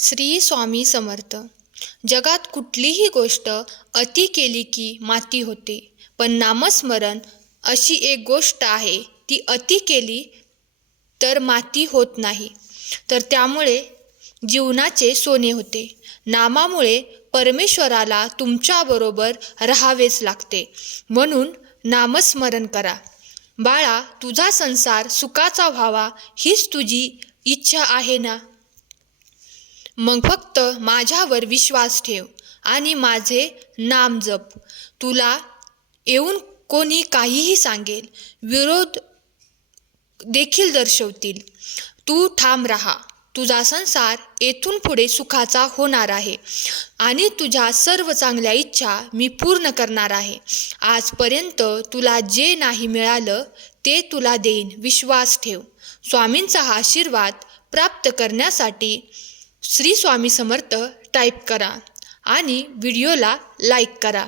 श्री स्वामी समर्थ. जगात कुठलीही गोष्ट अति केली की माती होते पण नामस्मरण अशी एक गोष्ट आहे ती अति केली तर माती होत नाही. तर त्यामुळे जीवनाचे सोने होते. नामामुळे परमेश्वराला तुमच्याबरोबर राहावेच लागते. म्हणून नामस्मरण करा. बाळा तुझा संसार सुखाचा व्हावा हीच तुझी इच्छा आहे ना? मग फक्त माझ्यावर विश्वास ठेव आणि माझे नाम जप. तुला येऊन कोणी काहीही सांगेल विरोध देखील दर्शवतील. तू ठाम राहा. तुझा संसार येथून पुढे सुखाचा होणार आहे आणि तुझ्या सर्व चांगल्या इच्छा मी पूर्ण करणार आहे. आजपर्यंत तुला जे नाही मिळालं ते तुला देईन. विश्वास ठेव. स्वामींचा हा आशीर्वाद प्राप्त करण्यासाठी श्री स्वामी समर्थ टाईप करा आणि व्हिडिओला लाईक करा.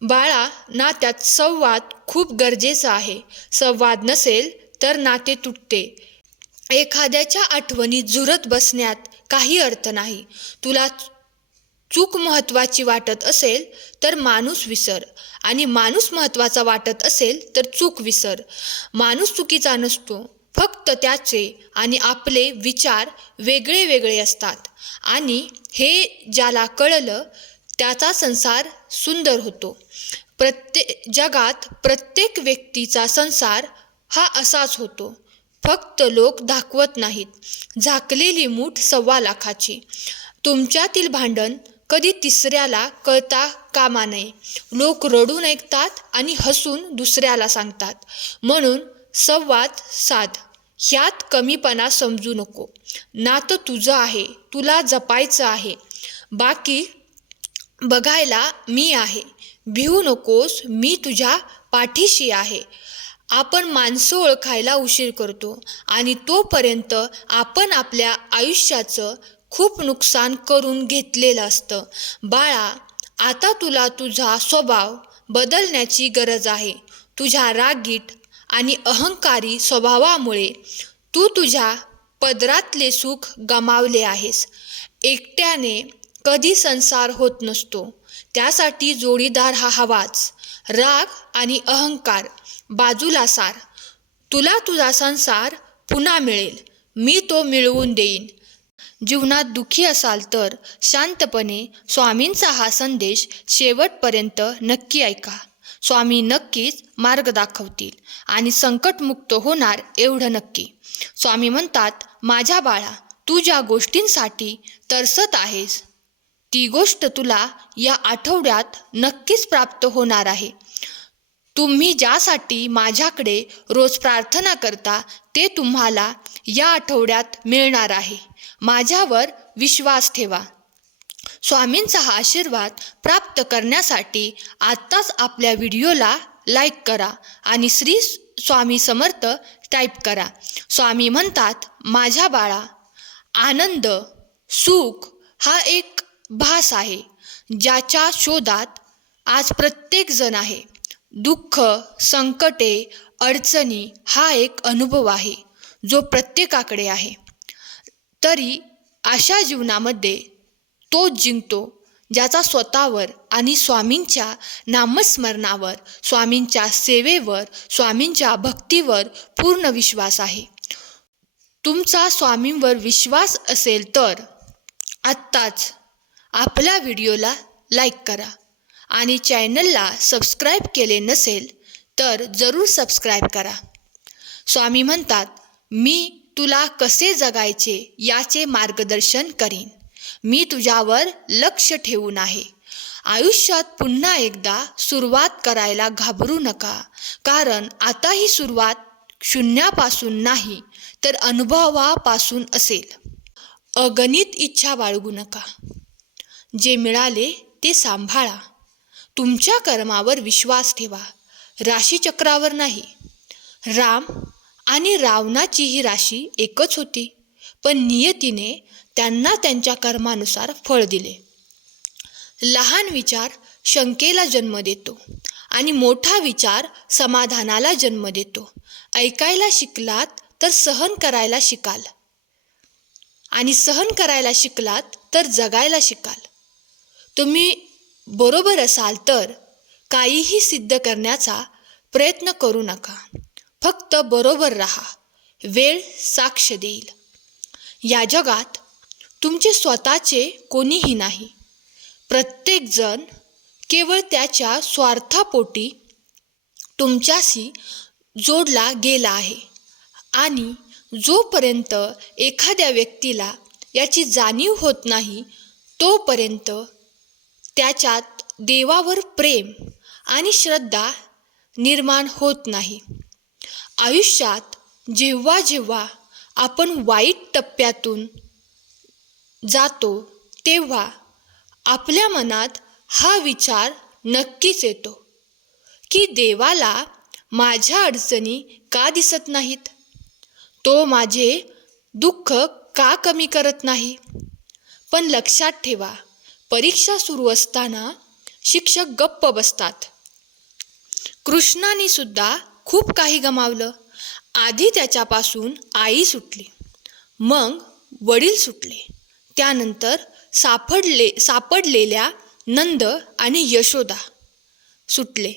बाळा नात्यात संवाद खूप गरजेचा आहे. संवाद नसेल तर नाते तुटते. एखाद्याच्या आठवणी झुरत बसण्यात काही अर्थ नाही. तुला चूक महत्त्वाची वाटत असेल तर माणूस विसर आणि माणूस महत्त्वाचा वाटत असेल तर चूक विसर. माणूस चुकीचा नसतो. फक्त त्याचे आणि आपले विचार वेगळे वेगळे असतात. आणि हे ज्याला कळलं त्याचा संसार सुंदर होतो. प्रत्येक जगात प्रत्येक व्यक्तीचा संसार हा असाच होतो. फक्त लोक दाखवत नाहीत. झाकलेली मूठ सव्वा लाखाची. तुमच्यातील भांडण कधी तिसऱ्याला कळता कामा नये. लोक रडून ऐकतात आणि हसून दुसऱ्याला सांगतात. म्हणून संवाद साध. ह्यात कमीपणा समजू नको. नातं तुझं आहे. तुला जपायचं आहे. बाकी बघायला मी आहे. भिवू नकोस. मी तुझ्या पाठीशी आहे. आपण माणसं ओळखायला उशीर करतो आणि तोपर्यंत आपण आपल्या आयुष्याचं खूप नुकसान करून घेतलेलं असतं. बाळा आता तुला तुझा स्वभाव बदलण्याची गरज आहे. तुझ्या रागीट आणि अहंकारी स्वभावामुळे तू तुझ्या पदरातले सुख गमावले आहेस. एकट्याने कधी संसार होत नसतो. त्यासाठी जोडीदार हा हवाच. राग आणि अहंकार बाजूला सार. तुला तुझा संसार पुन्हा मिळेल. मी तो मिळवून देईन. जीवनात दुःखी असाल तर शांतपणे स्वामींचा हा संदेश शेवटपर्यंत नक्की ऐका. स्वामी नक्कीच मार्ग दाखवतील आणि संकटमुक्त होणार एवढं नक्की. स्वामी म्हणतात माझ्या बाळा तू ज्या गोष्टींसाठी तरसत आहेस ती गोष्ट तुला या आठवड्यात नक्कीच प्राप्त होणार आहे. तुम्ही ज्यासाठी माझ्याकडे रोज प्रार्थना करता ते तुम्हाला या आठवड्यात मिळणार आहे. माझ्यावर विश्वास ठेवा. स्वामींचा हा आशीर्वाद प्राप्त करण्यासाठी आत्ताच आपल्या व्हिडिओला लाईक करा आणि श्री स्वामी समर्थ टाईप करा. स्वामी म्हणतात माझ्या बाळा आनंद सुख हा एक भास आहे ज्याच्या शोधात आज प्रत्येकजण आहे. दुःख संकटे अडचणी हा एक अनुभव आहे जो प्रत्येकाकडे आहे. तरी अशा जीवनामध्ये तोच जिंकतो ज्याचा स्वतःवर आणि स्वामींच्या नामस्मरणावर स्वामींच्या सेवेवर स्वामींच्या भक्तीवर पूर्ण विश्वास आहे. तुमचा स्वामींवर विश्वास असेल तर आत्ताच आपल्या व्हिडिओला लाईक करा आणि चॅनलला सबस्क्राईब केले नसेल तर जरूर सबस्क्राईब करा. स्वामी म्हणतात मी तुला कसे जगायचे याचे मार्गदर्शन करीन. मी तुझ्यावर लक्ष ठेवून आहे. आयुष्यात पुन्हा एकदा सुरुवात करायला घाबरू नका. कारण आता ही सुरुवात शून्यापासून नाही तर अनुभवापासून असेल. अगणित इच्छा बाळगू नका. जे मिळाले ते सांभाळा. तुमच्या कर्मावर विश्वास ठेवा. राशीचक्रावर नाही. राम आणि रावणाची ही राशी एकच होती. पण नियतीने त्यांना त्यांच्या कर्मानुसार फळ दिले. लहान विचार शंकेला जन्म देतो आणि मोठा विचार समाधानाला जन्म देतो. ऐकायला शिकलात तर सहन करायला शिकाल. आणि सहन करायला शिकलात तर जगायला शिकाल. तुम्ही बरोबर असाल तर काहीही सिद्ध करण्याचा प्रयत्न करू नका. फक्त बरोबर राहा. वेळ साक्ष देईल. या जगात तुमचे स्वतःचे कोणीही नाही. प्रत्येकजण केवळ त्याच्या स्वार्थापोटी तुमच्याशी जोडला गेला आहे आणि जोपर्यंत एखाद्या व्यक्तीला याची जाणीव होत नाही तोपर्यंत त्याच्यात देवावर प्रेम आणि श्रद्धा निर्माण होत नाही. आयुष्यात जेव्हा जेव्हा आपण वाईट टप्प्यातून जातो तेव्हा आपल्या मनात हा विचार नक्कीच येतो की देवाला माझ्या अडचणी का दिसत नाहीत? तो माझे दुःख का कमी करत नाही? पण लक्षात ठेवा परीक्षा सुरू असताना शिक्षक गप्प बसतात. कृष्णाने सुद्धा खूप काही गमावलं. आधी त्याच्यापासून आई सुटली. मग वडील सुटले. त्यानंतर सापडले सापडलेल्या नंद आणि यशोदा सुटले.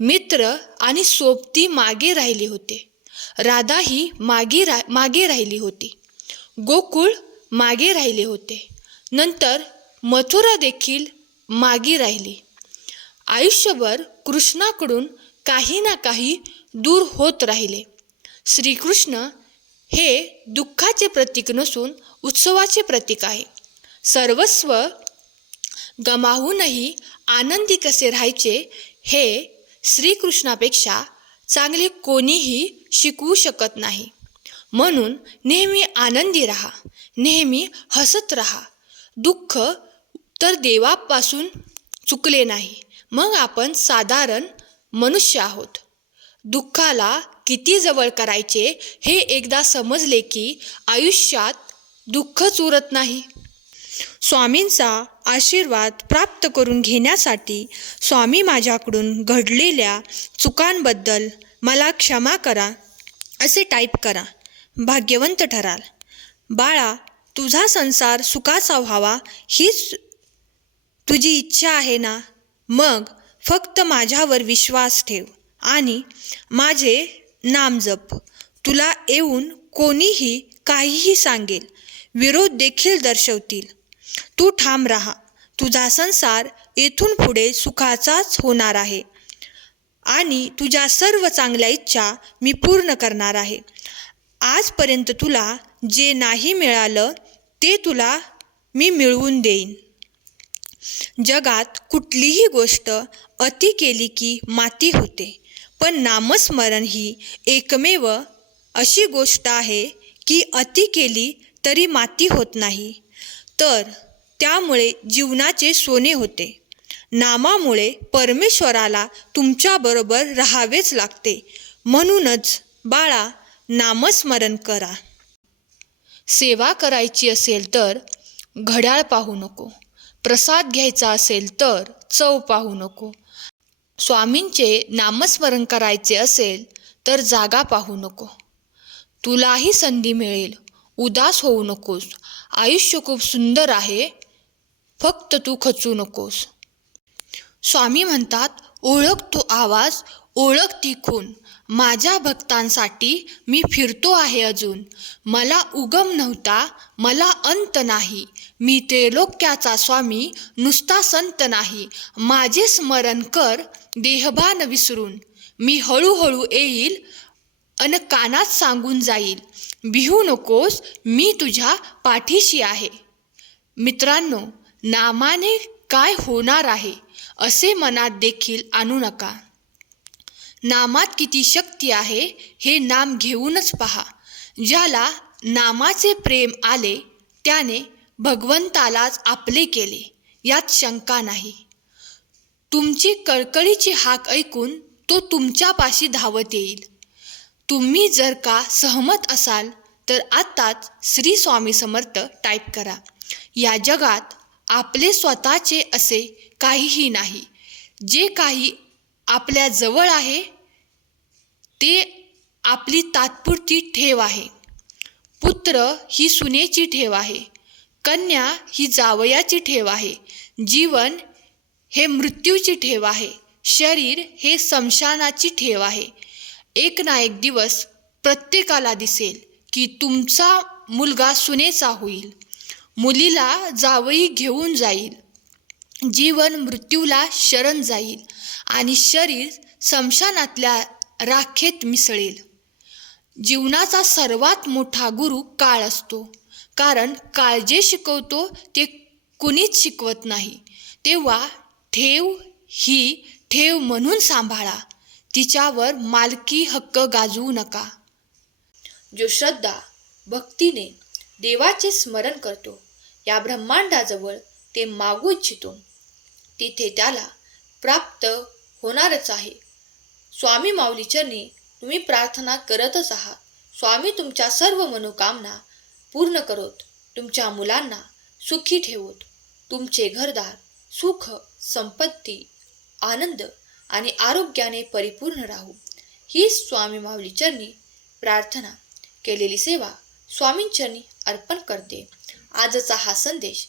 मित्र आणि सोबती मागे राहिले होते. राधा ही मागे रा मागे राहिली होती. गोकुळ मागे राहिले होते. नंतर मथुरा देखील मागे राहिली. आयुष्यभर कृष्णाकडून काही ना काही दूर होत राहिले. श्रीकृष्ण हे दुःखाचे प्रतीक नसून उत्सवाचे प्रतीक आहे. सर्वस्व गमावूनही आनंदी कसे राहायचे हे श्रीकृष्णापेक्षा चांगले कोणीही शिकवू शकत नाही. म्हणून नेहमी आनंदी राहा नेहमी हसत राहा. दुःख तर देवापासून चुकले नाही मग आपण साधारण मनुष्य आहोत. दुःखाला किती जवळ करायचे हे एकदा समजले की आयुष्यात दुःखच उरत नाही. स्वामींचा आशीर्वाद प्राप्त करून घेण्यासाठी स्वामी माझ्याकडून घडलेल्या चुकांबद्दल मला क्षमा करा असे टाईप करा. भाग्यवंत ठराल. बाळा तुझा संसार सुखाचा व्हावा हीच तुझी इच्छा आहे ना? मग फक्त माझ्यावर विश्वास ठेव आणि माझे नामजप. तुला येऊन कोणीही काहीही सांगेल विरोध देखील दर्शवतील. तू ठाम राहा. तुझा संसार येथून पुढे सुखाचाच होणार आहे. आणि तुझ्या सर्व चांगल्या इच्छा मी पूर्ण करणार आहे. आजपर्यंत तुला जे नाही मिळालं ते तुला मी मिळवून देईन. जगात कुठलीही गोष्ट अति केली की माती होते. पण नामस्मरण ही एकमेव अशी गोष्ट आहे की अति केली तरी माती होत नाही. तर त्यामुळे जीवनाचे सोने होते. नामामुळे परमेश्वराला तुमच्याबरोबर राहावेच लागते. म्हणूनच बाळा नामस्मरण करा. सेवा करायची असेल तर घड्याळ पाहू नको. प्रसाद घ्यायचा असेल तर चव पाहू नको. स्वामींचे नामस्मरण करायचे असेल तर जागा पाहू नको. तुलाही संधी मिळेल. उदास होऊ नकोस. आयुष्य खूप सुंदर आहे. फक्त तू खचू नकोस. स्वामी म्हणतात ओळख तो आवाज ओळख ती खून. माझ्या भक्तांसाठी मी फिरतो आहे अजून. मला उगम नव्हता मला अंत नाही. मी त्रैलोक्याचा स्वामी नुसता संत नाही. माझे स्मरण कर देहभान विसरून. मी हळूहळू येईल अन कानात सांगून जाईल. बिहू नकोस मी तुझ्या पाठीशी आहे. मित्रांनो नामाने काय होणार आहे असे मनात देखील आणू नका. नामात किती शक्ती आहे हे नाम घेऊनच पहा. ज्याला नामाचे प्रेम आले त्याने भगवंतालाच आपले केले यात शंका नाही. तुमची कळकळीची हाक ऐकून तो तुमच्यापाशी धावत येईल. तुम्ही जर का सहमत असाल तर आत्ताच श्री स्वामी समर्थ टाईप करा. या जगात आपले स्वतःचे असे काहीही नाही. जे काही आपल्या जवळ आहे ते आपली तात्पुरती ठेव आहे. पुत्र ही सुनेची ठेव आहे कन्या ही जावयाची ठेव आहे जीवन हे मृत्यूची ठेव आहे शरीर हे समशानाची ठेव आहे. एक ना एक दिवस प्रत्येकाला दिसेल की तुमचा मुलगा सुनेचा होईल. मुलीला जावई घेऊन जाईल. जीवन मृत्यूला शरण जाईल आणि शरीर समशानातल्या राखेत मिसळेल. जीवनाचा सर्वात मोठा गुरु काळ असतो. कारण काळ जे शिकवतो ते कुणीच शिकवत नाही. तेव्हा ठेव ही ठेव म्हणून सांभाळा. तिच्यावर मालकी हक्क गाजवू नका. जो श्रद्धा भक्तीने देवाचे स्मरण करतो या ब्रह्मांडाजवळ ते मागू इच्छितो. तिथे त्याला प्राप्त होणारच आहे. स्वामी माऊलीचरणी तुम्ही प्रार्थना करतच आहात. स्वामी तुमच्या सर्व मनोकामना पूर्ण करोत तुमच्या मुलांना सुखी ठेवत तुमचे घरदार सुख संपत्ती आनंद आणि आरोग्याने परिपूर्ण राहू. ही स्वामी माऊलीचरणी प्रार्थना केलेली सेवा स्वामींचरणी अर्पण करते. आजचा हा संदेश